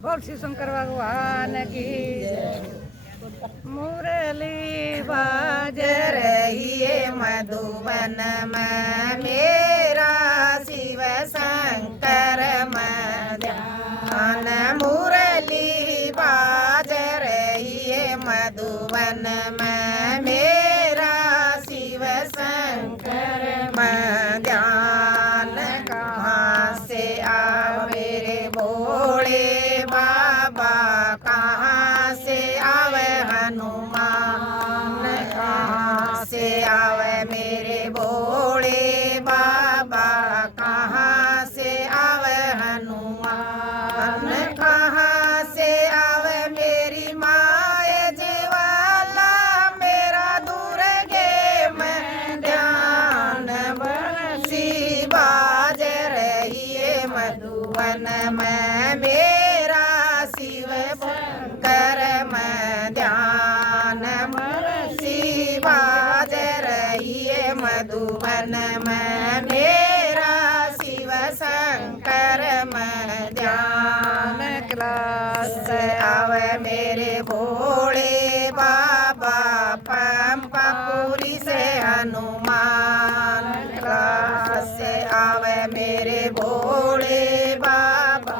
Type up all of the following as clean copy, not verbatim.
बोल शिव शंकर भगवान की मुरली बाज रही है मधुबन में मेरा शिव शंकर ध्यान मुरली बाज रही है मधुबन में मेरा शिव शंकर ध्यान कहाँ से आ मेरे भोले बाबा कहाँ से आवे हनुमान कहाँ से आवे मेरे भोले बाबा कहाँ से आवे हनुमान कहाँ से आवे मेरी माए जीवाला मेरा दुर्गे में ध्यान बसी बाज रही है मधुबन में मेरा शिव शंकर ध्यान बसी बाज रही है मधुबन में मेरा शिव शंकर ध्यान क्लास आवे मेरे भोले बाबा पंपापुरी से हनुमान क्लास आवे मेरे भोले बाबा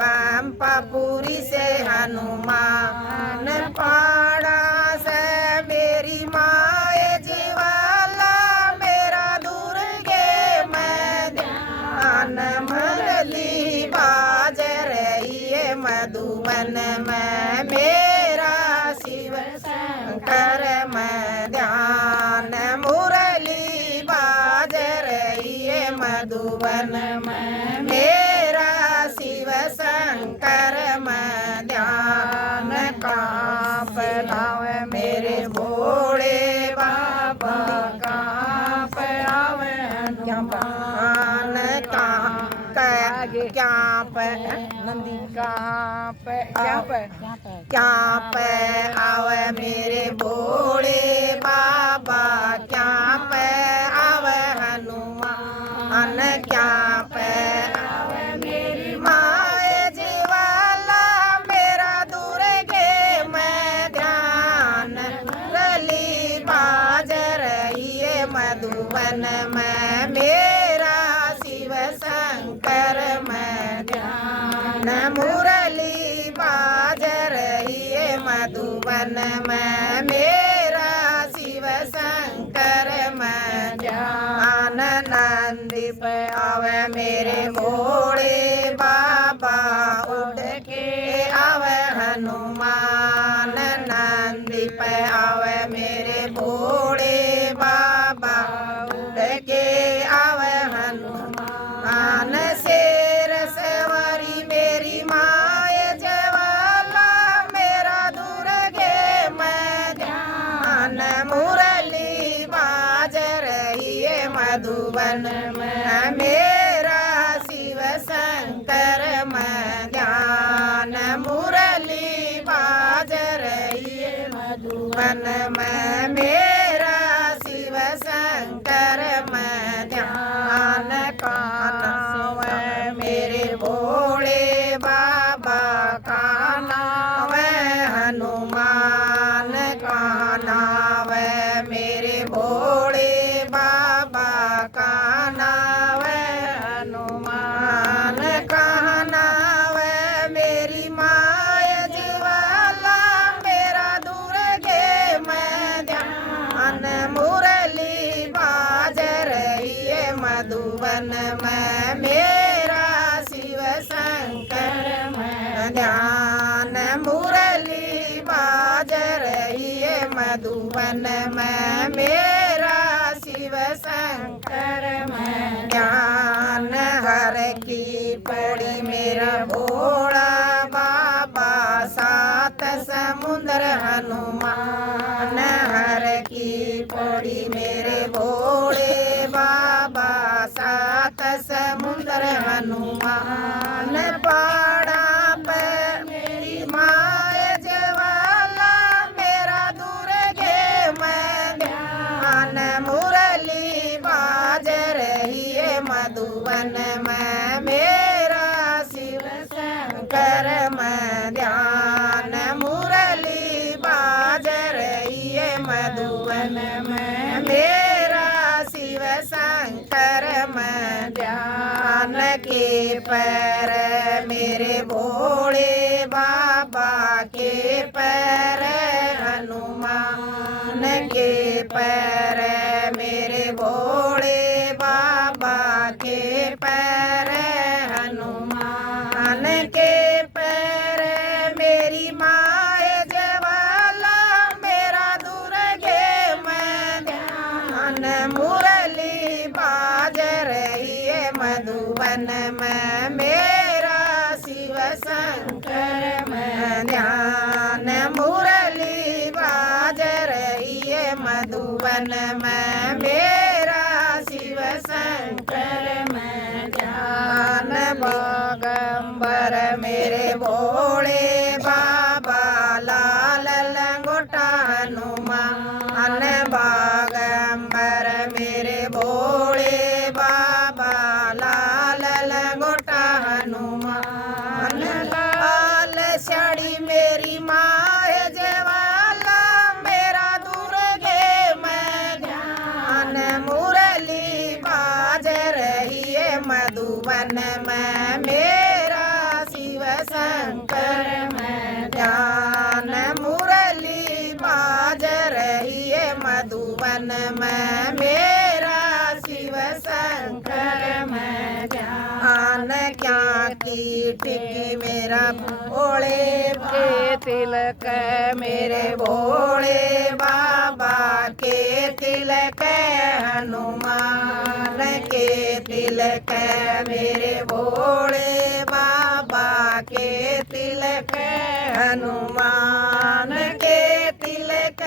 पंपापुरी से हनुमान पाड़ा से मेरी माए जीवाला मेरा दुर्गे में ध्यान मुरली बाज रही है मधुबन में मेरा शिव शंकर ध्यान मुरली बाज रही है मधुबन में मेरा शिव शंकर ध्यान कांप लावे मेरे भोले बाबा कांप आवे हनुमान क्या पे नंदी कहाँ पे क्या पे आवे मेरे भोले बाबा क्या पे आवे हनुमान क्या पे आवे मेरी माए जीवाला मेरा दुर्गे में ध्यान मुरली बाज रही है मधुबन में मेरा शिव शंकर ध्यान मुरली बाज रही है मधुबन में मेरा शिव शंकर ध्यान नंदी पे आवे मेरे भोले बाबा उड़ के आवे हनुमान नंदी पे आवे मेरे भोले बाबा उड़ के आवे हनुमान शेर सवारी मेरी माए जवाला मेरा दुर्गे में ध्यान मुरली बाज रही है मधुबन में मेरा शिव शंकर ध्यान मुरली बाज रही है मधुबन में मेरा शिव शंकर ध्यान काना मेरे भोले बाबा काना हनुमान काना मेरे भोले बाबा काना हनुमान काना मेरी माए जीवाला मेरा दुर्गे में ध्यान मुरली बाज रही है मधुबन में मेरा शिव शंकर ध्यान मुरली बाज रही है मधुबन में मेरा शिव शंकर ध्यान हर की पड़ी मेरा भोला बाबा सात समुद्र हनुमान हर की पड़ी मेरे भोले बाबा सात समुद्र हनुमान पाड़ा पे मेरी माए जवाला मेरा दुर्गे में ध्यान मुरली बाज रही है मधुबन में मेरा शिव शंकर पैर हनुमान के पैर मेरे भोले बाबा के पैर हनुमान के पैर मेरी माए जवाला मेरा दुर्गे मैं ध्यान मुरली बाज रही है मधुबन में मेरा शिव शंकर में ध्यान मुरली बाज रही है मधुबन में मेरा शिव शंकर में ध्यान बागंबर मेरे भोले बाबा लाल लंगोटा हनुमान बागंबर मेरे भोले बाबा लाल लंगोटा हनुमान लाल साड़ी मेरी माए जवाला मेरा दुर्गे मैं ध्यान मुरली बाज रही है मधुबन में मेरा शिव शंकर में ध्यान मुरली बाज रही है मधुबन में मेरा शिव शंकर में ध्यान क्या की टिकी मेरा भोले के तिलक मेरे भोले बाबा के तिलक हनुमान के तिलक मेरे भोले बाबा के तिलक हनुमान के तिलक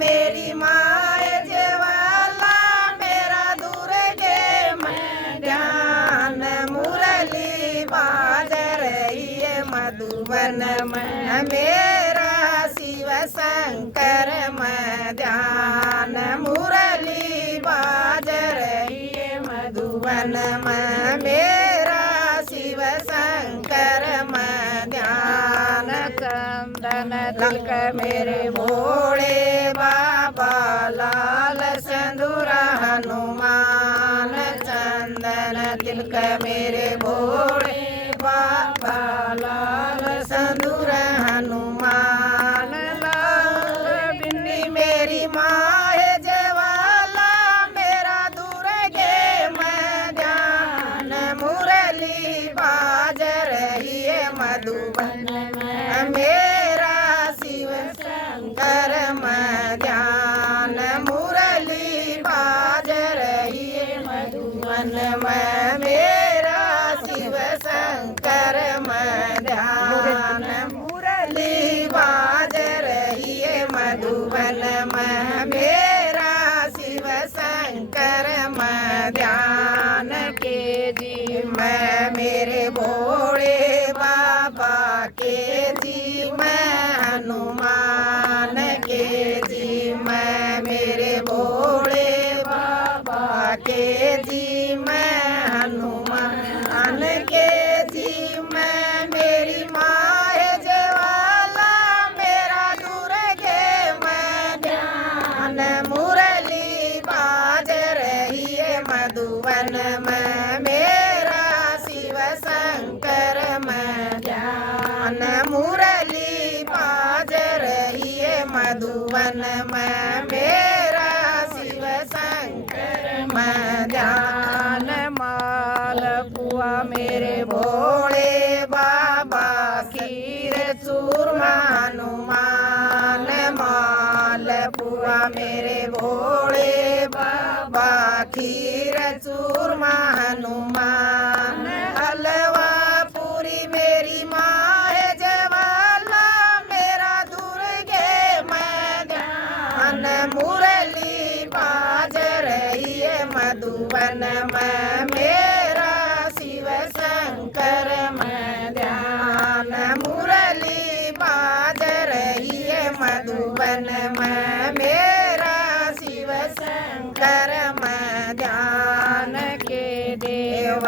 मेरी माए जवाला मेरा दुर्गे मैं ध्यान मुरली बाज रही है मधुबन में मेरा शिव शंकर में ध्यान मुरली बाज रही है मधुबन में मेरा शिव शंकर में ध्यान चंदन तिलक मेरे भोले बाबा लाल सिंदूरा हनुमान चंदन तिलक मेरे भोले बाबा लाल सिंदूर हनुमान लाल बिन्नी मेरी माए जवाला मेरा दुर्गे मैं ध्यान मुरली बाज रही है मधुबन में मेरा शिव शंकर में ध्यान मुरली बाज रही है मधुबन में मेरा शिव शंकर में ध्यान मुरली बाज रही है मधुबन में मेरा शिव शंकर में ध्यान के जी मैं मेरे भोले बाबा के जी मैं हनुमान के जी मैं मेरे भोले बाबा के जी मैं हनुमान के जी मैं मेरी माए जवाला मेरा दुर्गे मैं ध्यान मुरली बाज रही है मधुबन में मेरा शिव शंकर में ध्यान मुरली बाज रही है मधुबन में मेरा शिव शंकर में ध्यान माल पुआ मेरे भोले बाबा खीर चूरमा हनुमान माल पुआ मेरे भोले बाबा खीर चूरमा हनुमान हलवा पूरी मेरी माए जवाला मेरा दुर्गे मैं ध्यान मुरली बाज रही है मधुबन में मेरा शिव शंकर में ध्यान मुरली बाज रही है मधुबन में मेरा शिव शंकर में ध्यान के देव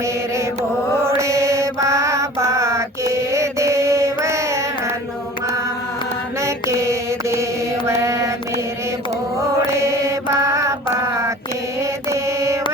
मेरे भोले बाबा के देव हनुमान के देव मेरे भोले बाबा के देव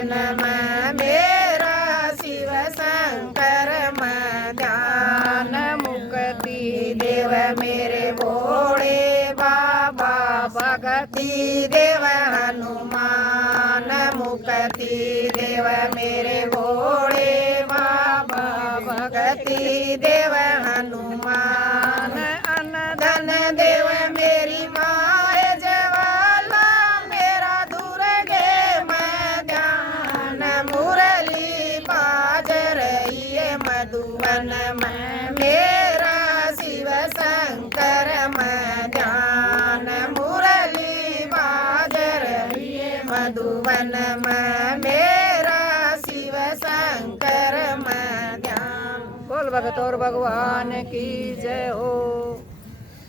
मधुवन में मेरा शिव शंकर में ध्यान मुक्ति देव मेरे भोले बाबा भगति देव हनुमान मुक्ति देव मेरे भोले बाबा भगति देव हनुमान अन धन देव मेरी माय जवाला मेरा दुर्गे मैं ध्यान मुरली बाज रही है मधुवन में मेरा शिव शंकर में ध्यान मुरली बाज रही है मधुवन में मेरा शिव शंकर में ध्यान। बोल भगत और भगवान की जय हो।